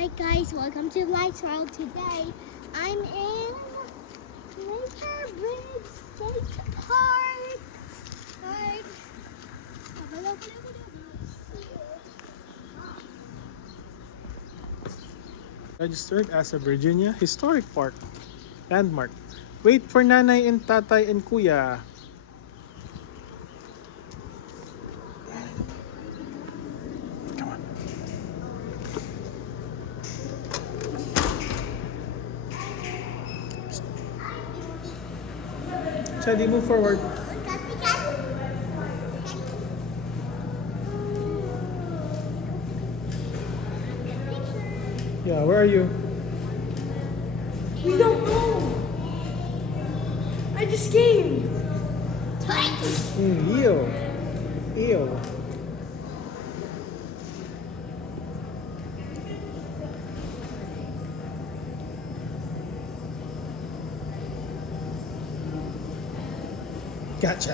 Hi guys, welcome to Lights World. Today, I'm in Nature Bridge State Park. Registered as a Virginia Historic Park landmark. Wait for nanay and tatay and kuya. Come on. Shadi, move forward. Yeah, where are you? We don't know. I just came. Ew. Ew. Gotcha.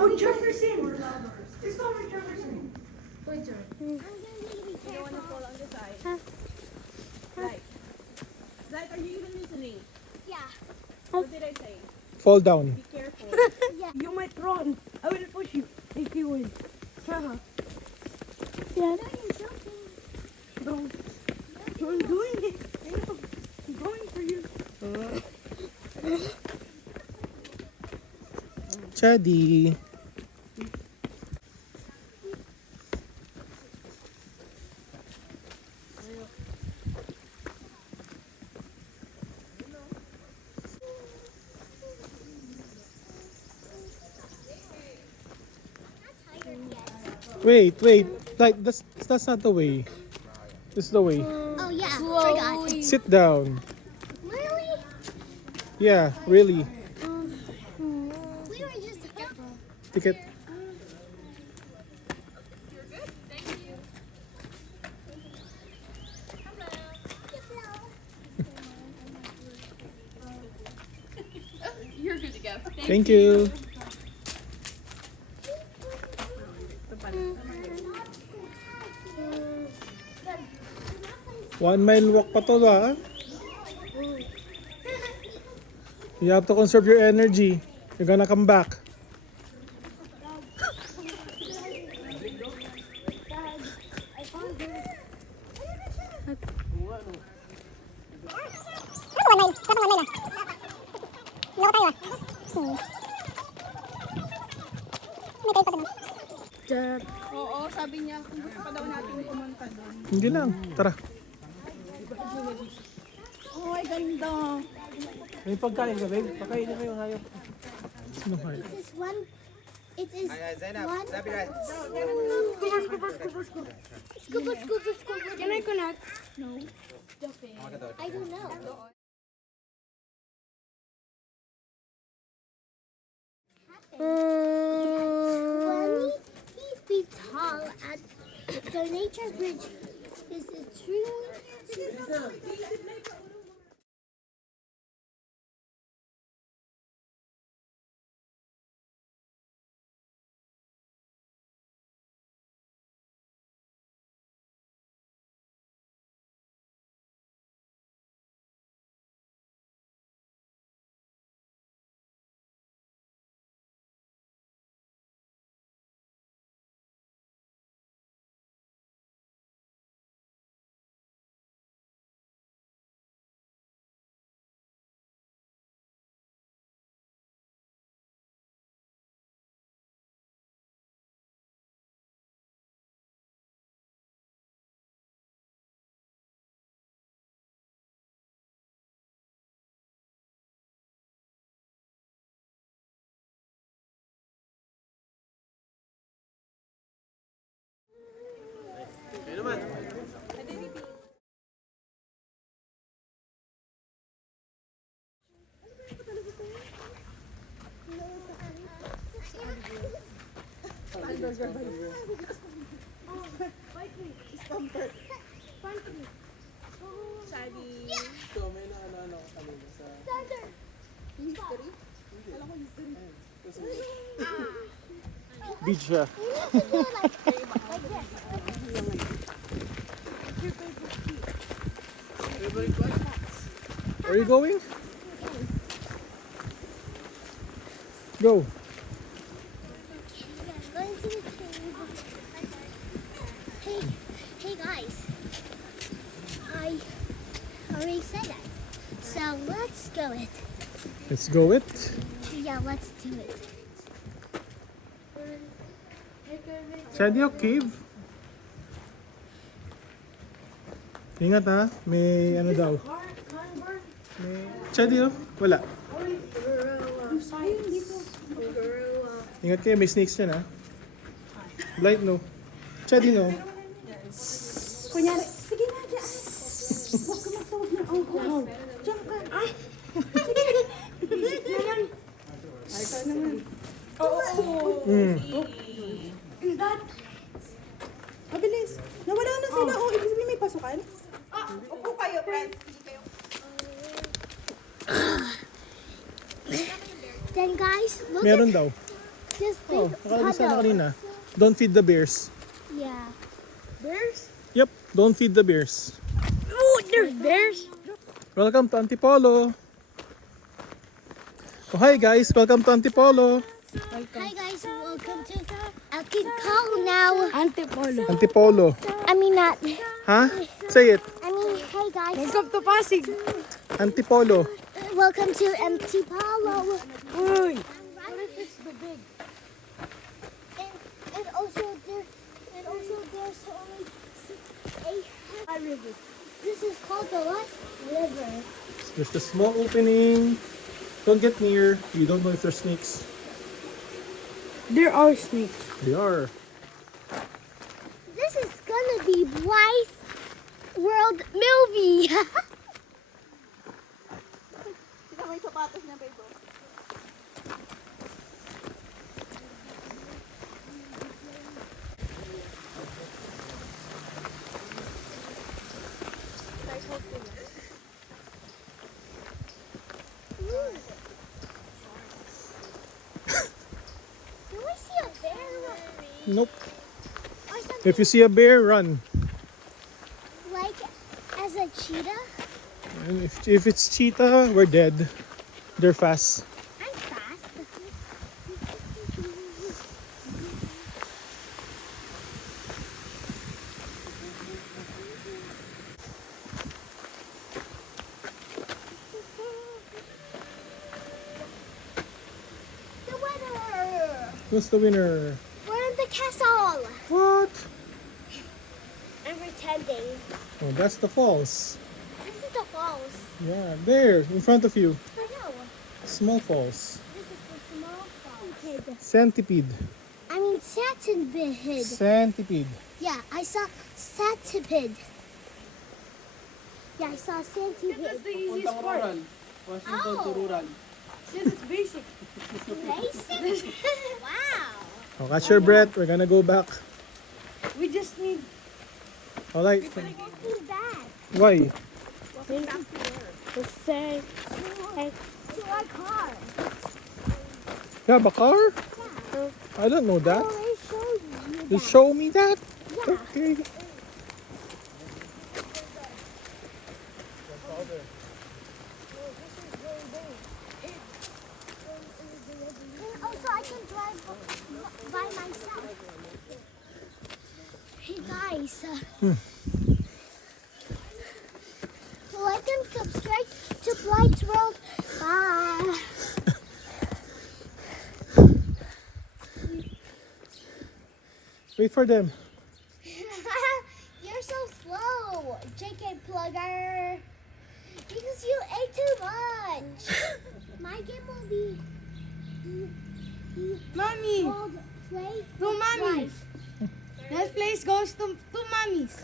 Oh, Jefferson. It's over Jefferson. Wait, George. You don't want to fall on the side. Like, are you even listening? Yeah. What did I say? Fall down. Be careful. You might run. I will push you if you win. Haha. Yeah. No, you're joking. Don't. I'm doing it. I know. I'm going for you. Shadi. Wait. Like that's not the way. This is the way. Oh yeah, forgot. Sit down. Really? Yeah, really. We were just Ticket. You're good to go. Thank you. One mile walk pa to ba? You have to conserve your energy. You're gonna come back. Oo, sabi niya kung gusto pa daw natin pumunta doon. Hindi lang. Tara. Oh, ay ganda. May pagkain ka, babe. Pakainin mo yung hayop. Sino hayop? It is one. It is one. Scuba. Can I connect? I don't know. When he's be tall at the nature bridge is extremely Discomfort. Shaggy. So, may naano ko kanina sa... History? Alam ko history. Beach siya. Where are you going? Go. Going to the cave. Hey guys. I already said that. So let's go it. Let's go it. Yeah, let's do it. Sadio Cave. Ingat ha. May ano daw. May... Sadio, wala. Ingat kayo, may snakes yan ha. Blight no. Chadi no. Kunyari, sige na, dyan. Huwag ka magtawag ng alcohol. Diyan ka. Ay! Sige. Visit na yan. Ay, ito naman. Is that? Mabilis. Nawala na sila. Oh, ibig sabihin may pasukan? Upo kayo, friends. Hindi kayo. Then guys, look Meron at daw. this Oh, big nakalagay sana puddle. kanina. Don't feed the bears. Yeah. Bears? Yep, don't feed the bears. Oh, there's bears. Welcome to Antipolo. Oh, hi guys, welcome to Antipolo. Hi guys, welcome to I can call now. Antipolo. Antipolo. I mean not. Ha? Say it. I mean, hey guys. Welcome to Pasig. Antipolo. Welcome to Antipolo. Uy. What if it's the big? And also there's only a river. This is called the Lost River. There's a small opening. Don't get near. You don't know if there's snakes. There are snakes. They are. This is gonna be Blythe World movie. Sila may sapatos niya, baby. Do we see a bear? Nope. Or something If you see a bear, run. like as a cheetah? And if it's cheetah, we're dead. They're fast. I'm fast. The winner! Who's the winner? We're in the castle. What? I'm pretending. Oh, that's the falls. This is the falls. Yeah, there, in front of you. I know. Small falls. This is the small falls. Centipede. I mean centipede. Centipede. Yeah, I saw centipede. Yeah, I saw centipede. That's the easiest part. Washington to rural. This is basic. Basic? Wow. Oh, catch your breath. We're gonna go back. We just need Alright. Walking back Why? to say to our car. You have a car? Yeah. I don't know that. Oh, they showed you You that. show me that? Yeah. Okay. And also I can drive by myself. Hey guys. Like and subscribe to Blythe's World. Bye. Wait for them. You're so slow, JK Plugger. Because you ate too much. My game will be Mommy. called Play No, mommy. Life. That place goes to mommies.